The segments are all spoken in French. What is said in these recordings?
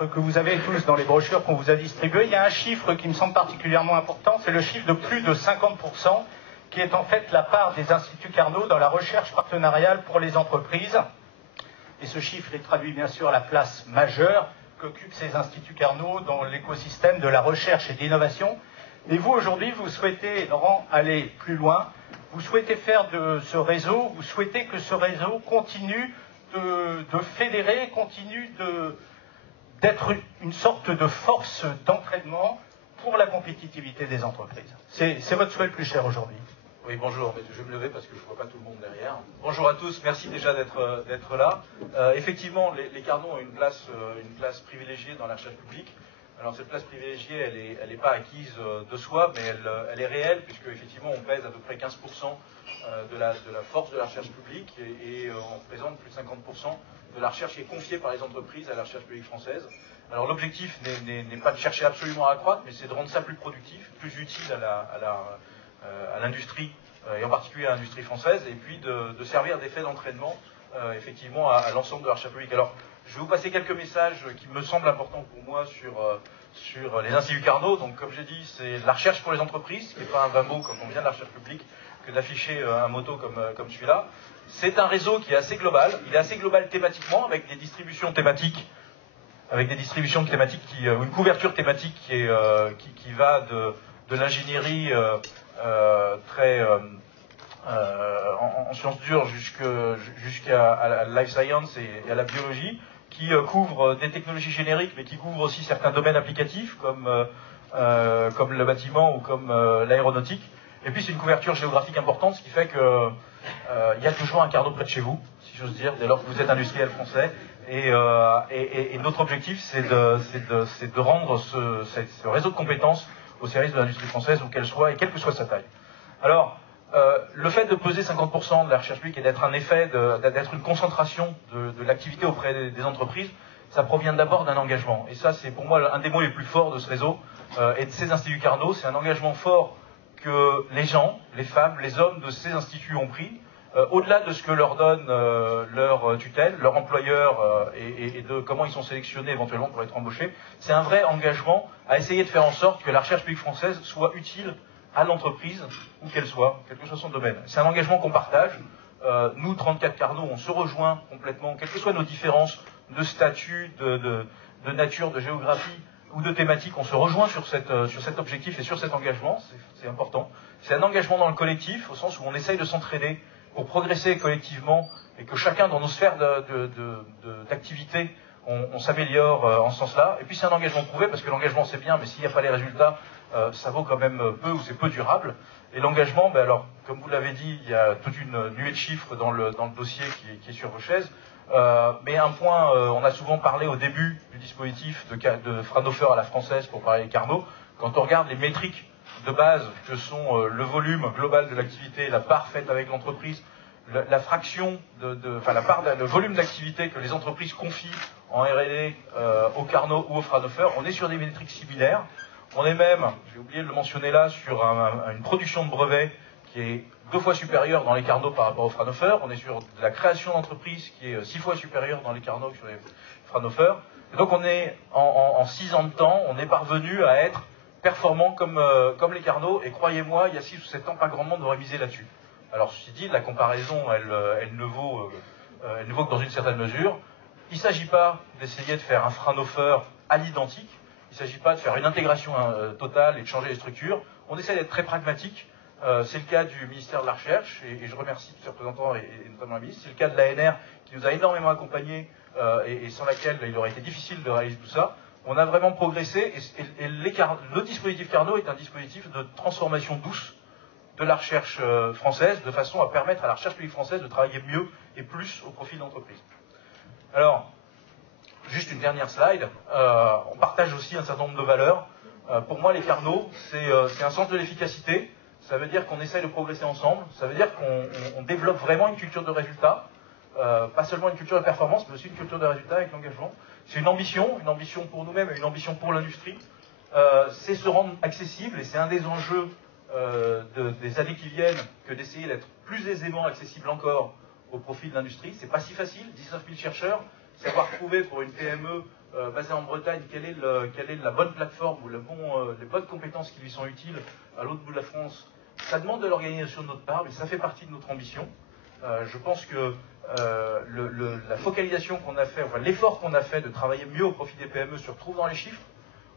chiffre que vous avez tous dans les brochures qu'on vous a distribuées. Il y a un chiffre qui me semble particulièrement important, c'est le chiffre de plus de 50%, qui est en fait la part des instituts Carnot dans la recherche partenariale pour les entreprises. Et ce chiffre, il traduit bien sûr la place majeure qu'occupent ces instituts Carnot dans l'écosystème de la recherche et de l'innovation. Et vous, aujourd'hui, vous souhaitez, Laurent, aller plus loin. Vous souhaitez faire de ce réseau, vous souhaitez que ce réseau continue de fédérer, continue d'être une sorte de force d'entraînement pour la compétitivité des entreprises. C'est votre souhait le plus cher aujourd'hui. Oui, bonjour, je vais me lever parce que je ne vois pas tout le monde derrière. Bonjour à tous, merci déjà d'être là. Effectivement, les Carnot ont une place privilégiée dans la recherche publique. Alors cette place privilégiée, elle n'est pas acquise de soi, mais elle est réelle, puisque effectivement on pèse à peu près 15% de la force de la recherche publique et on représente plus de 50% de la recherche qui est confiée par les entreprises à la recherche publique française. Alors l'objectif n'est pas de chercher absolument à accroître, mais c'est de rendre ça plus productif, plus utile à l'industrie, et en particulier à l'industrie française, et puis de servir d'effet d'entraînement effectivement à l'ensemble de la recherche publique. Alors, je vais vous passer quelques messages qui me semblent importants pour moi sur les instituts Carnot. Donc, comme j'ai dit, c'est la recherche pour les entreprises, qui n'est pas un vain mot quand on vient de la recherche publique, que d'afficher un motto comme celui-là. C'est un réseau qui est assez global. Il est assez global thématiquement, avec des distributions thématiques, ou une couverture thématique qui va de l'ingénierie en sciences dures jusqu'à la life science et à la biologie, qui couvre des technologies génériques, mais qui couvre aussi certains domaines applicatifs, comme le bâtiment ou comme l'aéronautique. Et puis c'est une couverture géographique importante, ce qui fait que il y a toujours un Carnot près de chez vous, si j'ose dire, dès lors que vous êtes industriel français. Et notre objectif, c'est de rendre ce réseau de compétences au service de l'industrie française, où qu'elle soit, et quelle que soit sa taille. Alors, le fait de peser 50% de la recherche publique et d'être un effet, d'être une concentration de l'activité auprès des entreprises, ça provient d'abord d'un engagement. Et ça, c'est pour moi un des mots les plus forts de ce réseau et de ces instituts Carnot. C'est un engagement fort que les gens, les femmes, les hommes de ces instituts ont pris, au-delà de ce que leur donne leur tutelle, leur employeur et de comment ils sont sélectionnés éventuellement pour être embauchés. C'est un vrai engagement à essayer de faire en sorte que la recherche publique française soit utile à l'entreprise, où qu'elle soit, quel que soit son domaine. C'est un engagement qu'on partage. Nous, 34 Carnot, on se rejoint complètement, quelles que soient nos différences de statut, de nature, de géographie ou de thématique, on se rejoint sur cet objectif et sur cet engagement, c'est important. C'est un engagement dans le collectif, au sens où on essaye de s'entraider pour progresser collectivement et que chacun dans nos sphères d'activité, on s'améliore en ce sens-là. Et puis c'est un engagement prouvé, parce que l'engagement c'est bien, mais s'il n'y a pas les résultats, ça vaut quand même peu ou c'est peu durable. Et l'engagement, alors, comme vous l'avez dit, il y a toute une nuée de chiffres dans le dossier qui est sur vos chaises. Mais un point, on a souvent parlé au début du dispositif de Fraunhofer à la française pour parler des Carnot. Quand on regarde les métriques de base que sont le volume global de l'activité, la part faite avec l'entreprise, la fraction le volume d'activité que les entreprises confient en R&D au Carnot ou au Fraunhofer, on est sur des métriques similaires. On est même, j'ai oublié de le mentionner là, sur une production de brevets qui est 2 fois supérieure dans les Carnot par rapport au Fraunhofer. On est sur de la création d'entreprises qui est 6 fois supérieure dans les Carnot que sur les Fraunhofer. Et donc on est, en 6 ans de temps, on est parvenu à être performant comme les Carnot. Et croyez-moi, il y a 6 ou 7 ans, pas grand monde n'aurait misé là-dessus. Alors ceci dit, la comparaison, elle ne vaut que dans une certaine mesure. Il ne s'agit pas d'essayer de faire un Fraunhofer à l'identique. Il ne s'agit pas de faire une intégration totale et de changer les structures. On essaie d'être très pragmatique. C'est le cas du ministère de la Recherche, et je remercie tous ses représentants, et notamment la ministre. C'est le cas de l'ANR, qui nous a énormément accompagnés, et sans laquelle il aurait été difficile de réaliser tout ça. On a vraiment progressé, et le dispositif Carnot est un dispositif de transformation douce de la recherche française, de façon à permettre à la recherche publique française de travailler mieux et plus au profit de l'entreprise. Alors, juste une dernière slide. On partage aussi un certain nombre de valeurs. Pour moi, les Carnot, c'est un sens de l'efficacité. Ça veut dire qu'on essaye de progresser ensemble. Ça veut dire qu'on développe vraiment une culture de résultat. Pas seulement une culture de performance, mais aussi une culture de résultat avec l'engagement. C'est une ambition pour nous-mêmes et une ambition pour l'industrie. C'est se rendre accessible, et c'est un des enjeux des années qui viennent que d'essayer d'être plus aisément accessible encore au profit de l'industrie. C'est pas si facile, 19 000 chercheurs, savoir trouver pour une PME basé en Bretagne, quelle est la bonne plateforme ou les bonnes compétences qui lui sont utiles à l'autre bout de la France. Ça demande de l'organisation de notre part, mais ça fait partie de notre ambition. Je pense que la focalisation qu'on a fait, enfin, l'effort qu'on a fait de travailler mieux au profit des PME se retrouve dans les chiffres.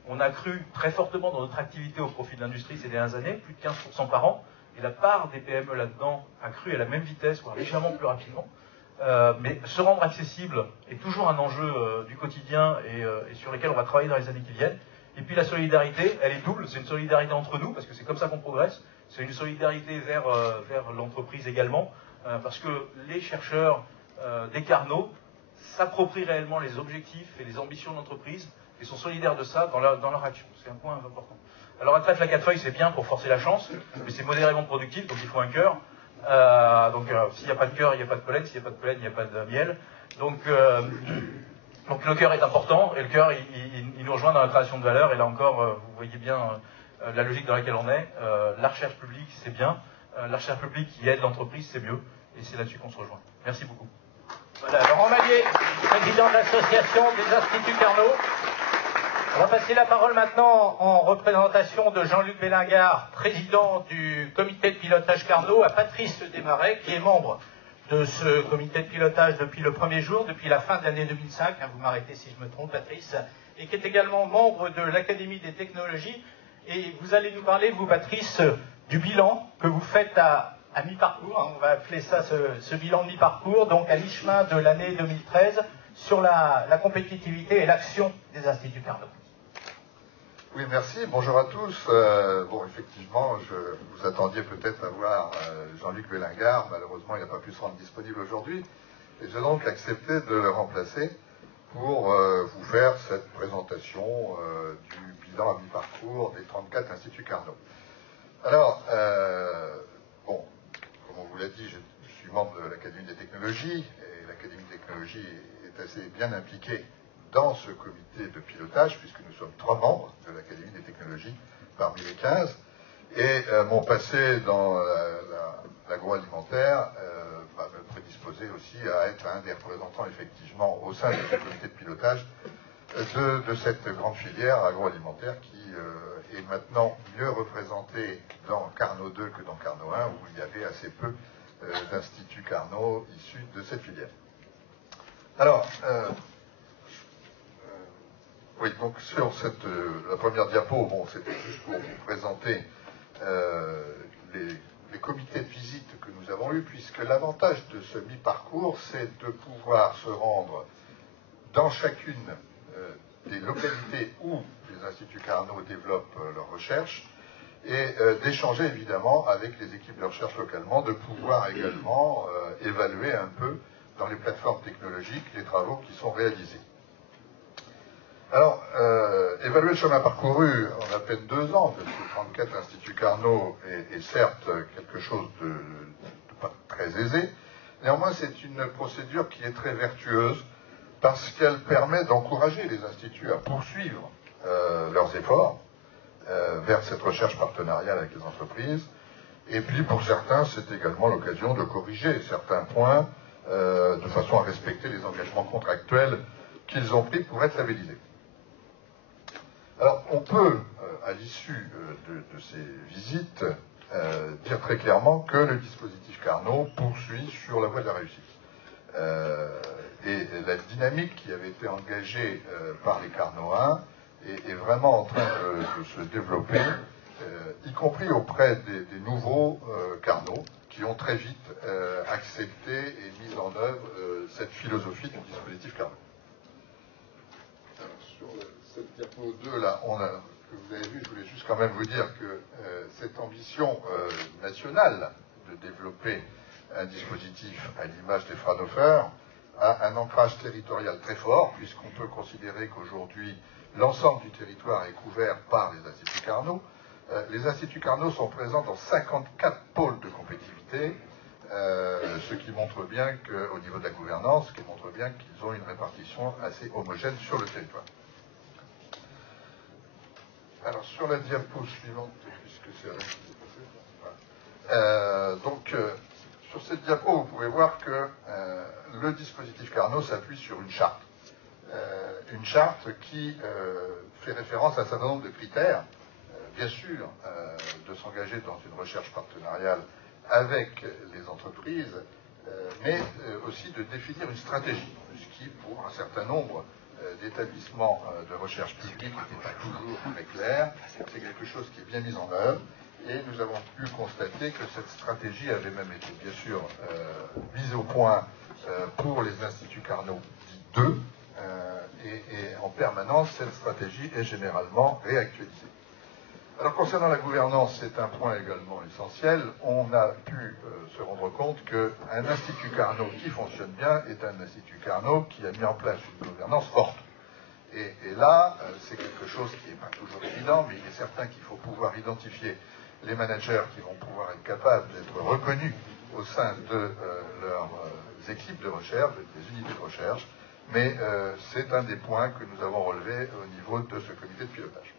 On a cru très fortement dans notre activité au profit de l'industrie ces dernières années, plus de 15% par an, et la part des PME là-dedans a cru à la même vitesse, voire légèrement plus rapidement. Mais se rendre accessible est toujours un enjeu du quotidien et sur lequel on va travailler dans les années qui viennent. Et puis la solidarité, elle est double, c'est une solidarité entre nous, parce que c'est comme ça qu'on progresse, c'est une solidarité vers l'entreprise également, parce que les chercheurs des Carnot s'approprient réellement les objectifs et les ambitions de l'entreprise et sont solidaires de ça dans leur action. C'est un point important. Alors, la trèfle à 4 feuilles, c'est bien pour forcer la chance, mais c'est modérément productif, donc il faut un cœur. S'il n'y a pas de cœur, il n'y a pas de pollen. S'il n'y a pas de pollen, il n'y a pas de miel. Donc le cœur est important, et le cœur, il nous rejoint dans la création de valeur. Et là encore, vous voyez bien la logique dans laquelle on est. La recherche publique, c'est bien. La recherche publique qui aide l'entreprise, c'est mieux. Et c'est là-dessus qu'on se rejoint. Merci beaucoup. Voilà, Laurent Mallier, président de l'association des Instituts Carnot. On va passer la parole maintenant en représentation de Jean-Luc Bélingard, président du comité de pilotage Carnot, à Patrice Desmarais, qui est membre de ce comité de pilotage depuis le premier jour, depuis la fin de l'année 2005, vous m'arrêtez si je me trompe Patrice, et qui est également membre de l'Académie des technologies. Et vous allez nous parler, vous Patrice, du bilan que vous faites à mi-parcours, on va appeler ça ce bilan de mi-parcours, donc à mi-chemin de l'année 2013, sur la compétitivité et l'action des Instituts Carnot. Oui, merci. Bonjour à tous. Effectivement, vous attendiez peut-être à voir Jean-Luc Bélingard. Malheureusement, il n'a pas pu se rendre disponible aujourd'hui. Et j'ai donc accepté de le remplacer pour vous faire cette présentation du bilan à mi-parcours des 34 Instituts Carnot. Alors, comme on vous l'a dit, je suis membre de l'Académie des technologies, et l'Académie des technologies est assez bien impliquée dans ce comité de pilotage, puisque nous sommes 3 membres de l'Académie des technologies parmi les 15. Et mon passé dans l'agroalimentaire va me prédisposer aussi à être un des représentants, effectivement, au sein de ce comité de pilotage de cette grande filière agroalimentaire qui est maintenant mieux représentée dans Carnot 2 que dans Carnot 1, où il y avait assez peu d'instituts Carnot issus de cette filière. Alors, oui, donc sur la première diapo, c'était juste pour vous présenter les comités de visite que nous avons eus, puisque l'avantage de ce mi-parcours, c'est de pouvoir se rendre dans chacune des localités où les Instituts Carnot développent leurs recherches et d'échanger évidemment avec les équipes de recherche localement, de pouvoir également évaluer un peu dans les plateformes technologiques les travaux qui sont réalisés. Alors, évaluer le chemin parcouru en à peine 2 ans de ces 34 Instituts Carnot est certes quelque chose de pas très aisé. Néanmoins, c'est une procédure qui est très vertueuse parce qu'elle permet d'encourager les instituts à poursuivre leurs efforts vers cette recherche partenariale avec les entreprises. Et puis, pour certains, c'est également l'occasion de corriger certains points de façon à respecter les engagements contractuels qu'ils ont pris pour être labellisés. Alors, on peut, à l'issue de ces visites, dire très clairement que le dispositif Carnot poursuit sur la voie de la réussite. Et la dynamique qui avait été engagée par les Carnot 1 est vraiment en train de se développer, y compris auprès des nouveaux Carnot, qui ont très vite accepté et mis en œuvre cette philosophie du dispositif Carnot. Sur cette diapo 2 là, que vous avez vu, je voulais juste quand même vous dire que cette ambition nationale de développer un dispositif à l'image des Fraunhofer a un ancrage territorial très fort, puisqu'on peut considérer qu'aujourd'hui l'ensemble du territoire est couvert par les Instituts Carnot. Les Instituts Carnot sont présents dans 54 pôles de compétitivité, ce qui montre bien qu'au niveau de la gouvernance, ce qui montre bien qu'ils ont une répartition assez homogène sur le territoire. Alors, sur la diapo suivante, puisque c'est là qui s'est passé. Sur cette diapo, vous pouvez voir que le dispositif Carnot s'appuie sur une charte. une charte qui fait référence à un certain nombre de critères, bien sûr, de s'engager dans une recherche partenariale avec les entreprises, mais aussi de définir une stratégie, ce qui, pour un certain nombre d'établissements de recherche publique, n'était pas toujours très clair. C'est quelque chose qui est bien mis en œuvre, et nous avons pu constater que cette stratégie avait même été, bien sûr, mise au point pour les instituts Carnot dits 2, et en permanence, cette stratégie est généralement réactualisée. Alors, concernant la gouvernance, c'est un point également essentiel. On a pu se rendre compte qu'un institut Carnot qui fonctionne bien est un institut Carnot qui a mis en place une gouvernance forte. Et là, c'est quelque chose qui n'est pas toujours évident, mais il est certain qu'il faut pouvoir identifier les managers qui vont pouvoir être capables d'être reconnus au sein de leurs équipes de recherche, des unités de recherche, mais c'est un des points que nous avons relevés au niveau de ce comité de pilotage.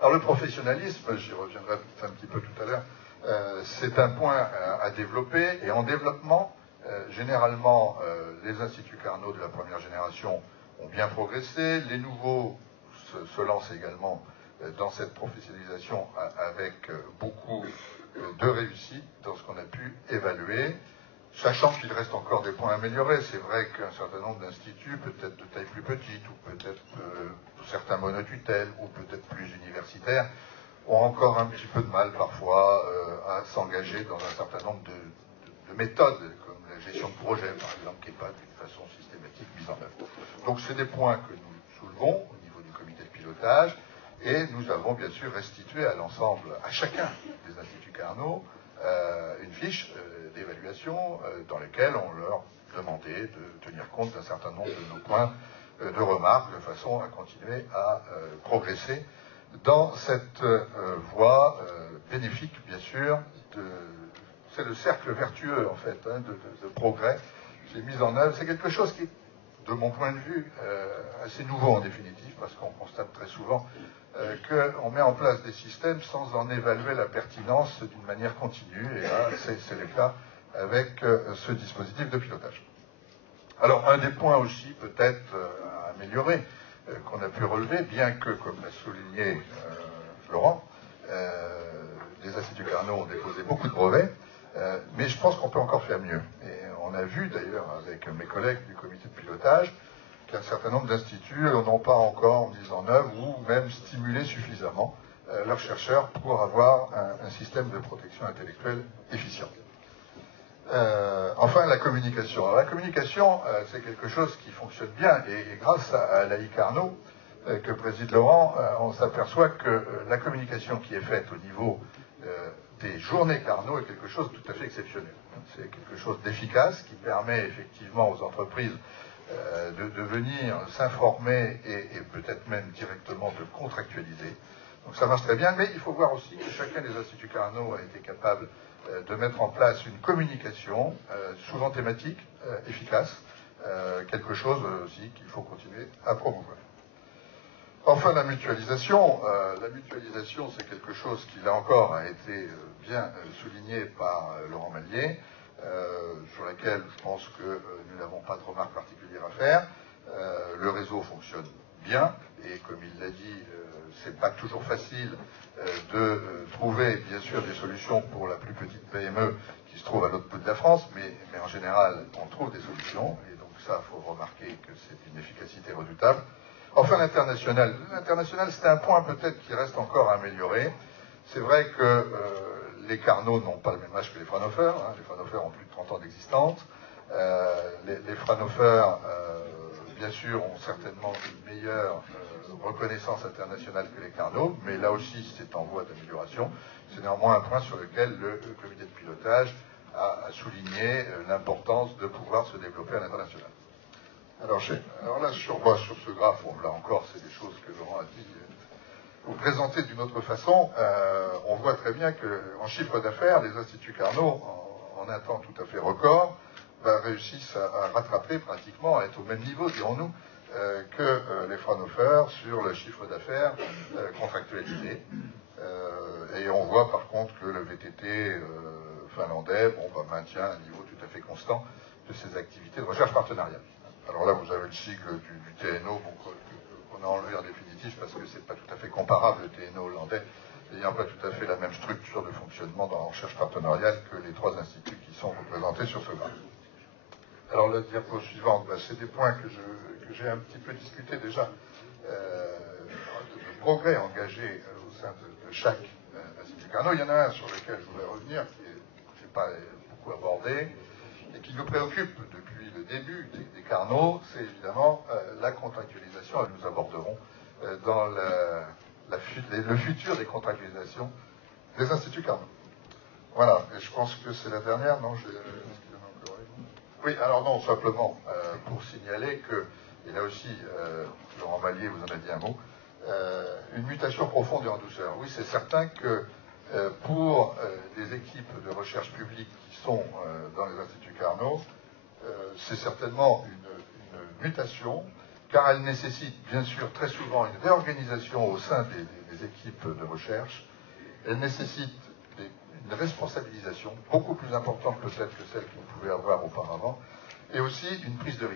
Alors le professionnalisme, j'y reviendrai un petit peu tout à l'heure, c'est un point à développer, et en développement, généralement, les instituts Carnot de la première génération ont bien progressé, les nouveaux se lancent également dans cette professionnalisation avec beaucoup de réussite dans ce qu'on a pu évaluer, sachant qu'il reste encore des points à améliorer. C'est vrai qu'un certain nombre d'instituts, peut-être de taille plus petite, ou peut-être certains monotutelles, ou peut-être plus universitaires, ont encore un petit peu de mal parfois à s'engager dans un certain nombre de méthodes, comme la gestion de projet, par exemple, qui n'est pas d'une façon systématique mise en œuvre. Donc c'est des points que nous soulevons au niveau du comité de pilotage, et nous avons bien sûr restitué à l'ensemble, à chacun des instituts Carnot, une fiche d'évaluation dans laquelle on leur demandait de tenir compte d'un certain nombre de nos points de remarques, de façon à continuer à progresser dans cette voie bénéfique, bien sûr. C'est le cercle vertueux, en fait, de progrès qui est mis en œuvre. C'est quelque chose qui est, de mon point de vue, assez nouveau en définitive, parce qu'on constate très souvent qu'on met en place des systèmes sans en évaluer la pertinence d'une manière continue, et là, c'est le cas avec ce dispositif de pilotage. Alors, un des points aussi, peut-être, à améliorer, qu'on a pu relever, bien que, comme l'a souligné Florent, les instituts Carnot ont déposé beaucoup de brevets, mais je pense qu'on peut encore faire mieux. Et on a vu, d'ailleurs, avec mes collègues du comité de pilotage, qu'un certain nombre d'instituts n'ont pas encore mis en œuvre ou même stimulé suffisamment leurs chercheurs pour avoir un système de protection intellectuelle efficient. Enfin, la communication. Alors, la communication, c'est quelque chose qui fonctionne bien, et grâce à l'AI Carnot que préside Laurent, on s'aperçoit que la communication qui est faite au niveau des journées Carnot est quelque chose de tout à fait exceptionnel. C'est quelque chose d'efficace qui permet effectivement aux entreprises de venir s'informer et peut-être même directement de contractualiser. Donc ça marche très bien, mais il faut voir aussi que chacun des instituts Carnot a été capable de mettre en place une communication, souvent thématique, efficace, quelque chose aussi qu'il faut continuer à promouvoir. Enfin, la mutualisation. La mutualisation, c'est quelque chose qui, là encore, a été bien souligné par Laurent Mallier, sur laquelle je pense que nous n'avons pas de remarques particulières à faire. Le réseau fonctionne bien, et comme il l'a dit, c'est pas toujours facile de trouver, bien sûr, des solutions pour la plus petite PME qui se trouve à l'autre bout de la France, mais en général, on trouve des solutions, et donc ça, il faut remarquer que c'est une efficacité redoutable. Enfin, l'international. L'international, c'est un point peut-être qui reste encore à améliorer. C'est vrai que les Carnot n'ont pas le même âge que les Fraunhofer. Les Fraunhofer ont plus de 30 ans d'existence. Les Fraunhofer, bien sûr, ont certainement une meilleure reconnaissance internationale que les Carnot, mais là aussi, c'est en voie d'amélioration. C'est néanmoins un point sur lequel le comité de pilotage a souligné l'importance de pouvoir se développer à l'international. Alors là, sur ce graphe, là encore, c'est des choses que Laurent a dit. Pour présenter d'une autre façon, on voit très bien qu'en chiffre d'affaires, les instituts Carnot, en un temps tout à fait record, réussissent à rattraper pratiquement, à être au même niveau, dirons-nous, que les Fraunhofer sur le chiffre d'affaires contractualisé. Et on voit par contre que le VTT finlandais maintient un niveau tout à fait constant de ses activités de recherche partenariale. Alors là, vous avez le cycle du TNO, qu'on a enlevé en définitif parce que c'est pas tout à fait comparable, le TNO hollandais, n'ayant pas tout à fait la même structure de fonctionnement dans la recherche partenariale que les 3 instituts qui sont représentés sur ce graphe. Alors la diapo suivante, c'est des points que j'ai un petit peu discuté déjà, de progrès engagés au sein de chaque institut Carnot. Il y en a un sur lequel je voudrais revenir, qui n'est pas beaucoup abordé, et qui nous préoccupe depuis le début des Carnot, c'est évidemment la contractualisation, et nous aborderons dans le futur des contractualisations des instituts Carnot. Voilà, et je pense que c'est la dernière, non? Oui, alors non, simplement pour signaler que, et là aussi, Laurent Mallier vous en a dit un mot, une mutation profonde et en douceur. Oui, c'est certain que pour les équipes de recherche publique qui sont dans les instituts Carnot, c'est certainement une mutation, car elle nécessite bien sûr très souvent une réorganisation au sein des équipes de recherche. Elle nécessite une responsabilisation beaucoup plus importante peut-être que celle qu'on pouvait avoir auparavant, et aussi une prise de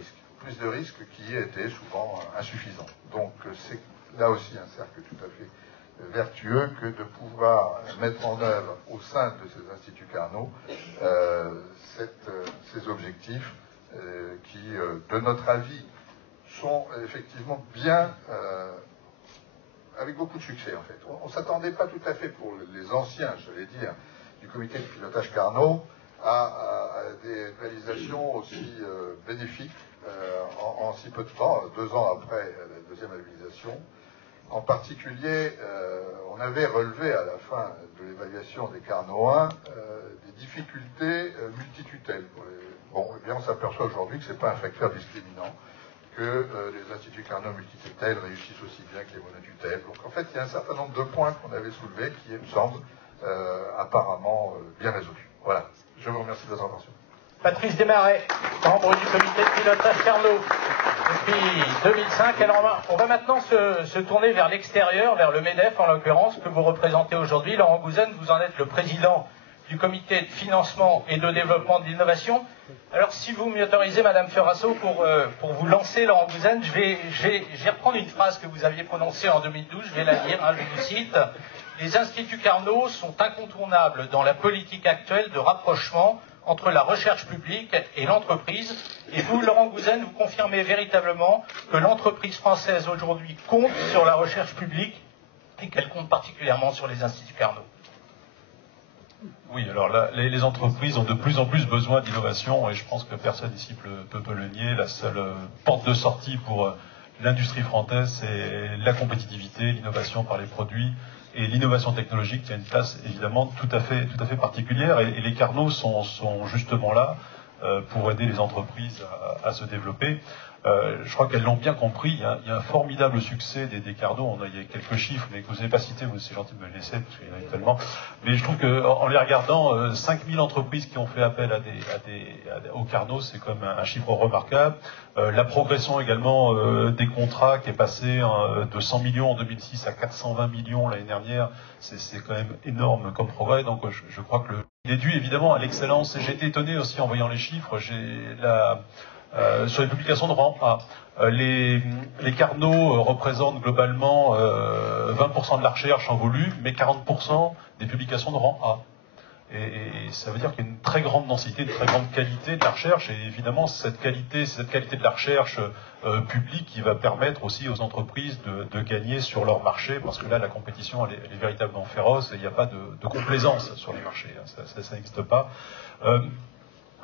risque qui était souvent insuffisante. Donc c'est là aussi un cercle tout à fait vertueux que de pouvoir mettre en œuvre au sein de ces instituts Carnot ces objectifs qui, de notre avis, sont effectivement bien avec beaucoup de succès en fait. On ne s'attendait pas tout à fait pour les anciens, je vais dire, du comité de pilotage Carnot à des réalisations aussi bénéfiques en si peu de temps, 2 ans après la deuxième labellisation. En particulier, on avait relevé à la fin de l'évaluation des Carnot 1 des difficultés multitutelles. Bon, eh bien, on s'aperçoit aujourd'hui que ce n'est pas un facteur discriminant, que les instituts Carnot multitutelles réussissent aussi bien que les monotutelles. Donc en fait, il y a un certain nombre de points qu'on avait soulevés qui me semblent apparemment bien résolus. Voilà, je vous remercie de votre attention. Patrice Desmarais, membre du comité de pilotage Carnot depuis 2005. Alors on va maintenant se tourner vers l'extérieur, vers le MEDEF en l'occurrence, que vous représentez aujourd'hui. Laurent Gouzen, vous en êtes le président du comité de financement et de développement de l'innovation. Alors si vous m'y autorisez, Madame Fioraso, pour vous lancer, Laurent Gouzen, je vais reprendre une phrase que vous aviez prononcée en 2012, je vais la lire, je vous cite. Les instituts Carnot sont incontournables dans la politique actuelle de rapprochement entre la recherche publique et l'entreprise. Et vous, Laurent Gouzen, vous confirmez véritablement que l'entreprise française aujourd'hui compte sur la recherche publique et qu'elle compte particulièrement sur les instituts Carnot. Oui, alors là, les entreprises ont de plus en plus besoin d'innovation et je pense que personne ici peut le nier. La seule porte de sortie pour l'industrie française, c'est la compétitivité, l'innovation par les produits et l'innovation technologique qui a une place évidemment tout à fait particulière et les Carnot sont justement là pour aider les entreprises à se développer. Je crois qu'elles l'ont bien compris, il y a un formidable succès des Carnot. Il y a quelques chiffres, mais que vous n'avez pas cités, c'est gentil de me le laisser, parce qu'il y en a tellement. Mais je trouve qu'en les regardant, 5000 entreprises qui ont fait appel aux Carnot, c'est quand même un chiffre remarquable. La progression également des contrats qui est passé de 100 millions en 2006 à 420 millions l'année dernière, c'est quand même énorme comme progrès. Donc je crois que il est dû évidemment à l'excellence. Et j'ai été étonné aussi en voyant les chiffres. Sur les publications de rang A, les Carnot représentent globalement 20% de la recherche en volume, mais 40% des publications de rang A. Et ça veut dire qu'il y a une très grande densité, une très grande qualité de la recherche, et évidemment cette qualité de la recherche publique qui va permettre aussi aux entreprises de gagner sur leur marché, parce que là la compétition elle est véritablement féroce et il n'y a pas de complaisance sur les marchés, ça n'existe pas.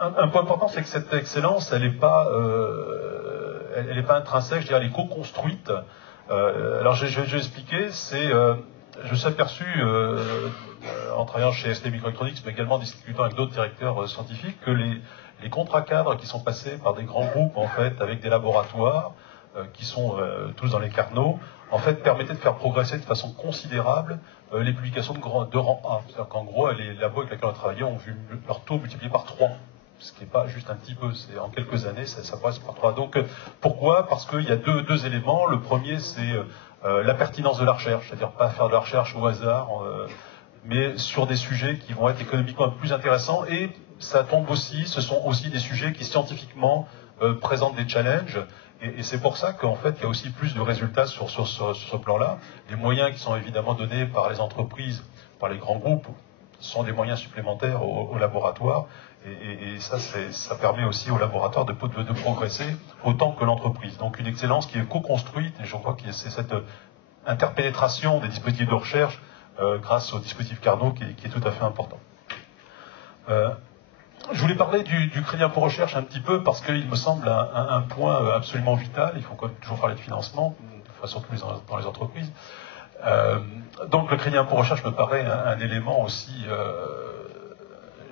Un point important, c'est que cette excellence, elle n'est pas intrinsèque, je dirais, elle est co-construite. Alors, je vais expliquer. Je me suis aperçu, en travaillant chez ST Microelectronics, mais également en discutant avec d'autres directeurs scientifiques, que les contrats cadres qui sont passés par des grands groupes, en fait, avec des laboratoires, qui sont tous dans les Carnot, en fait, permettaient de faire progresser de façon considérable les publications de rang A. C'est-à-dire qu'en gros, les labos avec lesquels on travaillait ont vu leur taux multiplié par 3. Ce qui n'est pas juste un petit peu, c'est en quelques années, ça passe par 3. Donc, pourquoi? Parce qu'il y a deux éléments. Le premier, c'est la pertinence de la recherche, c'est-à-dire pas faire de la recherche au hasard, mais sur des sujets qui vont être économiquement plus intéressants. Et ça tombe aussi, ce sont aussi des sujets qui scientifiquement présentent des challenges. Et c'est pour ça qu'en fait, il y a aussi plus de résultats sur ce plan-là. Les moyens qui sont évidemment donnés par les entreprises, par les grands groupes, sont des moyens supplémentaires au laboratoire. Et ça permet aussi au laboratoire de progresser autant que l'entreprise. Donc une excellence qui est co-construite, et je crois que c'est cette interpénétration des dispositifs de recherche grâce au dispositif Carnot qui est tout à fait important. Je voulais parler du crédit impôt recherche un petit peu parce qu'il me semble un point absolument vital. Il faut quand même toujours parler de financement, surtout dans les entreprises. Donc le crédit impôt recherche me paraît un élément aussi,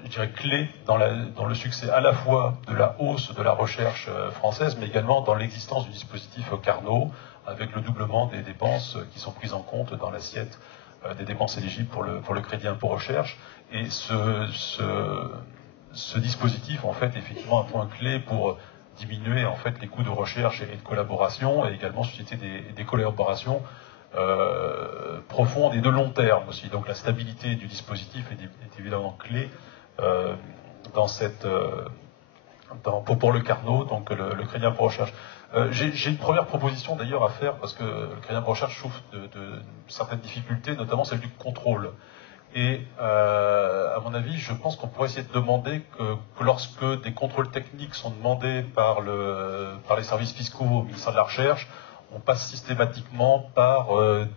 je dirais, clé dans le succès à la fois de la hausse de la recherche française, mais également dans l'existence du dispositif Carnot, avec le doublement des dépenses qui sont prises en compte dans l'assiette des dépenses éligibles pour le crédit impôt recherche. Et ce dispositif, en fait, est effectivement un point clé pour diminuer en fait les coûts de recherche et de collaboration, et également susciter des collaborations profondes et de long terme aussi. Donc la stabilité du dispositif est évidemment clé pour le Carnot, donc le crédit impôt recherche. J'ai une première proposition d'ailleurs à faire, parce que le crédit impôt recherche souffre de certaines difficultés, notamment celle du contrôle. Et à mon avis, je pense qu'on pourrait essayer de demander que lorsque des contrôles techniques sont demandés par les services fiscaux au ministère de la Recherche, on passe systématiquement par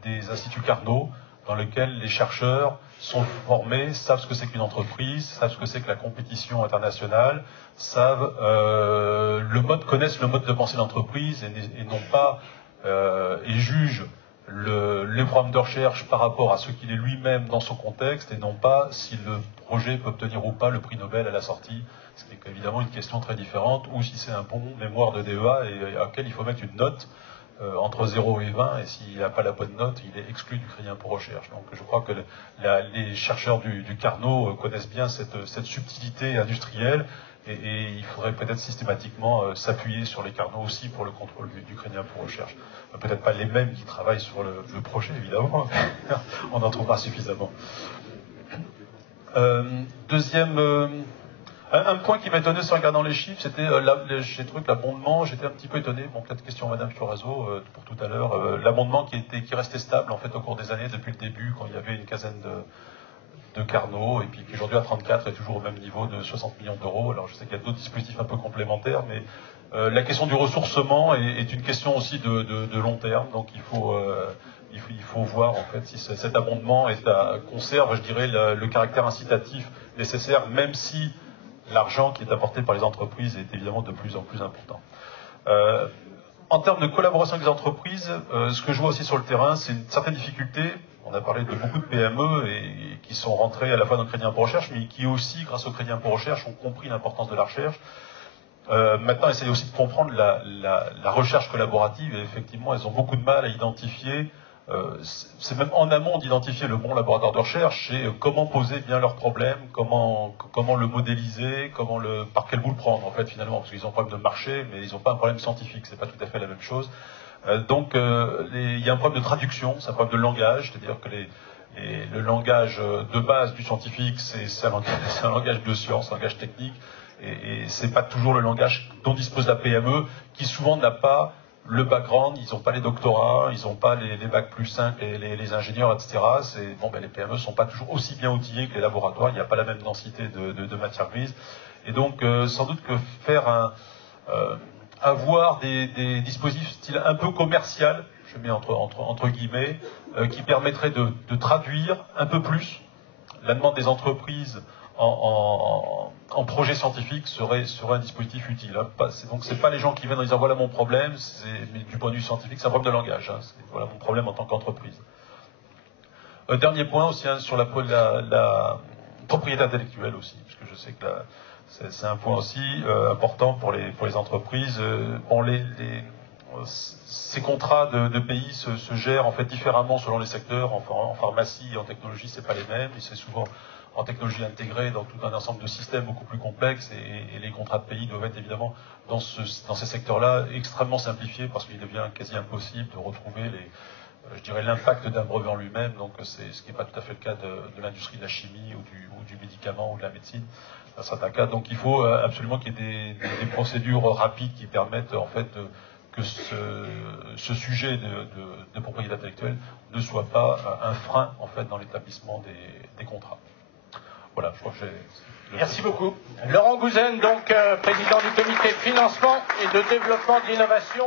des instituts Carnot dans lesquels les chercheurs sont formés, savent ce que c'est qu'une entreprise, savent ce que c'est que la compétition internationale, connaissent le mode de pensée de l'entreprise et non pas et jugent les programmes de recherche par rapport à ce qu'il est lui-même dans son contexte et non pas si le projet peut obtenir ou pas le prix Nobel à la sortie, ce qui est évidemment une question très différente, ou si c'est un bon mémoire de DEA et auquel il faut mettre une note entre 0 et 20, et s'il n'a pas la bonne note, il est exclu du crédit impôt recherche. Donc je crois que les chercheurs du Carnot connaissent bien cette subtilité industrielle, et il faudrait peut-être systématiquement s'appuyer sur les Carnot aussi pour le contrôle du crédit impôt recherche. Peut-être pas les mêmes qui travaillent sur le projet, évidemment, on en trouvera suffisamment. Un point qui m'étonnait en regardant les chiffres, c'était l'abondement. J'étais un petit peu étonné, bon, peut-être question à Madame Fioraso pour tout à l'heure, l'abondement qui restait stable en fait au cours des années depuis le début, quand il y avait une quinzaine de Carnot, et puis qui aujourd'hui à 34 est toujours au même niveau de 60 millions d'euros. Alors je sais qu'il y a d'autres dispositifs un peu complémentaires, mais la question du ressourcement est une question aussi de long terme, donc il faut voir en fait si cet abondement conserve, je dirais, le caractère incitatif nécessaire, même si l'argent qui est apporté par les entreprises est évidemment de plus en plus important. En termes de collaboration avec les entreprises, ce que je vois aussi sur le terrain, c'est une certaine difficulté. On a parlé de beaucoup de PME qui sont rentrées à la fois dans le crédit impôt recherche, mais qui aussi, grâce au crédit impôt recherche, ont compris l'importance de la recherche. Maintenant, essayer aussi de comprendre la recherche collaborative, et effectivement, elles ont beaucoup de mal à identifier. C'est même en amont d'identifier le bon laboratoire de recherche, c'est comment poser bien leurs problèmes, comment le modéliser, par quel bout le prendre en fait finalement, parce qu'ils ont un problème de marché, mais ils n'ont pas un problème scientifique, c'est pas tout à fait la même chose. Donc il y a un problème de traduction, c'est un problème de langage, c'est-à-dire que le langage de base du scientifique, c'est un langage de science, un langage technique, et c'est pas toujours le langage dont dispose la PME, qui souvent n'a pas le background, ils n'ont pas les doctorats, ils n'ont pas les bacs plus 5, les ingénieurs, etc. Les PME ne sont pas toujours aussi bien outillés que les laboratoires, il n'y a pas la même densité de matières grises. Et donc, sans doute que avoir des dispositifs style un peu commercial, je mets entre guillemets, qui permettraient de traduire un peu plus la demande des entreprises en projet scientifique serait un dispositif utile. Donc c'est pas les gens qui viennent en disant voilà mon problème, mais du point de vue scientifique, c'est un problème de langage. Voilà mon problème en tant qu'entreprise. Dernier point aussi sur la propriété intellectuelle aussi, parce que je sais que c'est un point aussi important pour les entreprises. Ces contrats de pays se gèrent en fait différemment selon les secteurs. En pharmacie et en technologie, c'est pas les mêmes. C'est souvent en technologie intégrée dans tout un ensemble de systèmes beaucoup plus complexes, et les contrats de pays doivent être évidemment dans ces secteurs-là extrêmement simplifiés, parce qu'il devient quasi impossible de retrouver l'impact d'un brevet en lui-même, donc c'est ce qui n'est pas tout à fait le cas de l'industrie de la chimie ou du médicament ou de la médecine. dans certains cas. Donc il faut absolument qu'il y ait des procédures rapides qui permettent en fait que ce sujet de propriété intellectuelle ne soit pas un frein en fait dans l'établissement des contrats. Voilà, je crois que j'ai... Merci beaucoup. Laurent Gouzen, donc président du comité de financement et de développement de l'innovation.